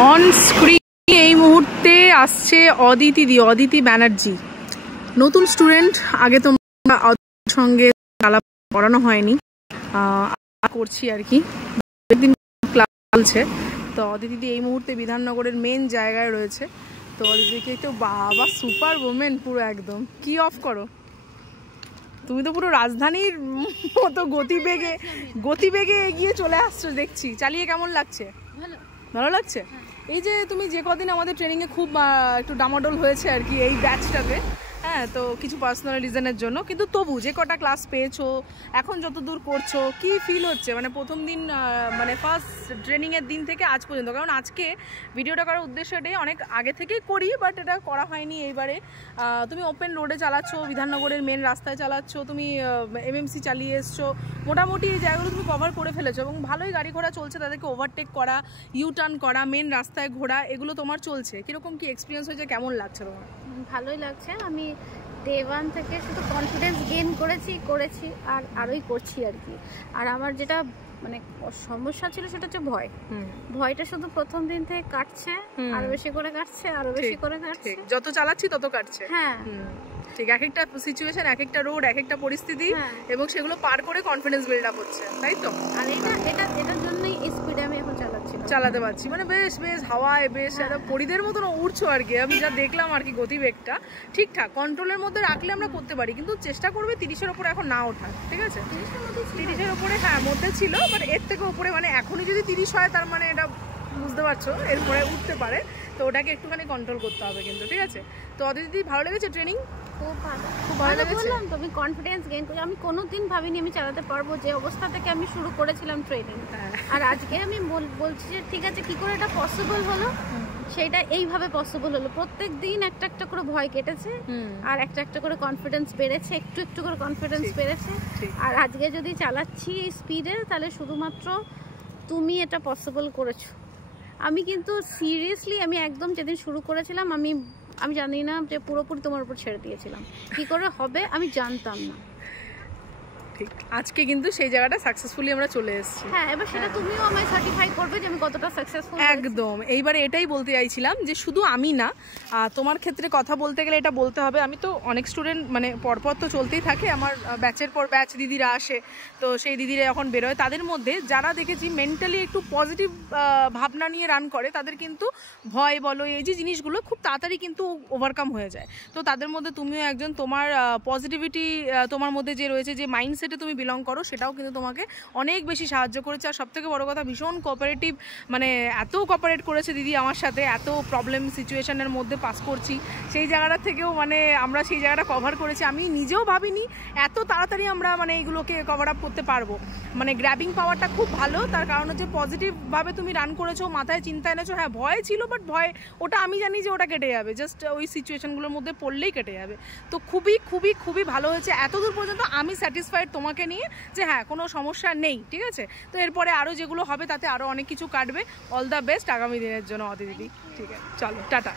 On screen এই মুহূর্তে আসছে অদিতি ব্যানার্জি, নতুন স্টুডেন্ট। আগে তোমরা সঙ্গে আলাপ করানো হয়নি, করছি আর কি, ক্লাস চলছে। তো অদিতি এই মুহূর্তে বিধাননগরের মেন জায়গায় রয়েছে। তো অদিতিকে তো বাবা সুপার ওমেন পুরো একদম। কি অফ করো, তুমি তো পুরো রাজধানীর মতো গতিবেগে এগিয়ে চলে আসছো দেখছি। চালিয়ে কেমন লাগছে? ভালো লাগছে। এই যে তুমি যে কদিন আমাদের ট্রেনিংয়ে খুব একটু ডামাডোল হয়েছে আর কি এই ব্যাচটাতে, হ্যাঁ, তো কিছু পার্সোনাল রিজনের জন্য, কিন্তু তবু যে কটা ক্লাস পেয়েছো, এখন যত দূর করছো, কি ফিল হচ্ছে মানে প্রথম দিন, মানে ফার্স্ট ট্রেনিংয়ের দিন থেকে আজ পর্যন্ত? কারণ আজকে ভিডিওটা করার উদ্দেশ্য এটাই, অনেক আগে থেকেই করি বাট এটা করা হয়নি এইবারে। তুমি ওপেন রোডে চালাচ্ছ, বিধাননগরের মেন রাস্তায় চালাচ্ছ, তুমি এমএমসি চালিয়ে এসছো, মোটামুটি এই জায়গাগুলো তুমি কভার করে ফেলেছো এবং ভালোই গাড়ি ঘোড়া চলছে, তাদেরকে ওভারটেক করা, ইউ টার্ন করা, মেন রাস্তায় ঘোরা, এগুলো তোমার চলছে। কীরকম কি এক্সপিরিয়েন্স হয়েছে, কেমন লাগছে তোমার? ভালোই লাগছে। আমি ডে 1 থেকে শুধু কনফিডেন্স গেইন করেছি আর আরোই করছি আর কি। আর আমার যেটা মানে সমস্যা ছিল সেটা হচ্ছে ভয়টা শুধু প্রথম দিন থেকে কাটছে, আরো বেশি করে কাটছে, যত চালাচ্ছি তত কাটছে। হ্যাঁ ঠিক, এক একটা সিচুয়েশন, এক একটা রোড, এক একটা পরিস্থিতি, এবং সেগুলো পার করে কনফিডেন্স বিল্ড আপ হচ্ছে, তাই তো? আর এটার জন্যই স্পিডে আমি এখন চালাতে পারছি, মানে বেশ হাওয়ায় বেশ পরিদের মতন উড়ছো আর কি। আমি যা দেখলাম আর কি, গতিবেগটা ঠিকঠাক কন্ট্রোলের মধ্যে রাখলে আমরা করতে পারি, কিন্তু চেষ্টা করবে 30-এর উপরে এখন না ওঠার, ঠিক আছে? 30-এর উপরে হ্যাঁ মধ্যে ছিল, বাট এর থেকে উপরে মানে এখনই যদি 30 হয় তার মানে এটা বুঝতে পারছো এরপরে উঠতে পারে, তো ওটাকে একটুখানি কন্ট্রোল করতে হবে কিন্তু, ঠিক আছে? তো অদিতি ভালো লেগেছে ট্রেনিং? খুব ভালো লেগেছে। বললাম তো আমি কনফিডেন্স গেইন করি। আমি কোনোদিন ভাবিনি আমি চালাতে পারবো, যে অবস্থা থেকে আমি শুরু করেছিলাম ট্রেনিং। আর আজকে আমি বলছি যে ঠিক আছে, কি করে এটা পসিবল হলো, সেটা এইভাবে পসিবল হলো। প্রত্যেক দিন একটা একটা করে ভয় কেটেছে, আর একটা একটা করে কনফিডেন্স বেড়েছে, একটু করে কনফিডেন্স বেড়েছে। আর আজকে যদি চালাচ্ছি স্পিডে, তাহলে শুধুমাত্র তুমি এটা পসিবল করেছো। আমি কিন্তু সিরিয়াসলি আমি একদম যেদিন শুরু করেছিলাম আমি জানি না যে পুরোপুরি তোমার উপর ছেড়ে দিয়েছিলাম, কি করে হবে আমি জানতাম না। ঠিক, আজকে কিন্তু সেই জায়গাটা সাকসেসফুলি আমরা চলে এসেছি। হ্যাঁ, এবার সেটা তুমিও আমায় সার্টিফাই করবে যে আমি কতটা সাকসেসফুল। একদম। এইবারে এটাই বলতে চাইছিলাম যে শুধু আমি না, তোমার ক্ষেত্রে কথা বলতে গেলে এটা বলতে হবে, আমি তো অনেক স্টুডেন্ট মানে পরপর তো চলতেই থাকে, আমার ব্যাচের পর ব্যাচ দিদিরা আসে, তো সেই দিদিরা যখন বেরোয় তাদের মধ্যে যারা দেখেছি মেন্টালি একটু পজিটিভ ভাবনা নিয়ে রান করে, তাদের কিন্তু ভয় বলো এই যে জিনিসগুলো খুব তাড়াতাড়ি কিন্তু ওভারকাম হয়ে যায়। তো তাদের মধ্যে তুমিও একজন, তোমার পজিটিভিটি তোমার মধ্যে যে রয়েছে, যে মাইন্ডসেটে তুমি বিলং করো, সেটাও কিন্তু তোমাকে অনেক বেশি সাহায্য করেছে। আর সবথেকে বড় কথা, ভীষণ কোঅপারেটিভ, মানে এত কোঅপারেট করেছে দিদি আমার সাথে, এত প্রবলেম সিচুয়েশনের মধ্যে পাস করছি, সেই জায়গাটা থেকেও মানে আমরা সেই জায়গাটা কভার করেছি। আমি নিজেও ভাবিনি এত তাড়াতাড়ি আমরা মানে এইগুলোকে কভার আপ করতে পারবো। মানে গ্র্যাবিং পাওয়ারটা খুব ভালো, তার কারণ হচ্ছে পজিটিভভাবে তুমি রান করেছো, মাথায় চিন্তা এনেছো। হ্যাঁ ভয় ছিল, বাট ভয় ওটা আমি জানি যে ওটা কেটে যাবে, জাস্ট ওই সিচুয়েশনগুলোর মধ্যে পড়লেই কেটে যাবে। তো খুবই ভালো হয়েছে এতদূর পর্যন্ত। আমি স্যাটিসফাইড তোমাকে নিয়ে যে হ্যাঁ কোনো সমস্যা নেই, ঠিক আছে? তো এরপরে আরও যেগুলো হবে তাতে আরও অনেক কিছু কাটবে। অল দ্য বেস্ট আগামী দিনের জন্য অদিতি। ঠিক আছে, চলো টাটা।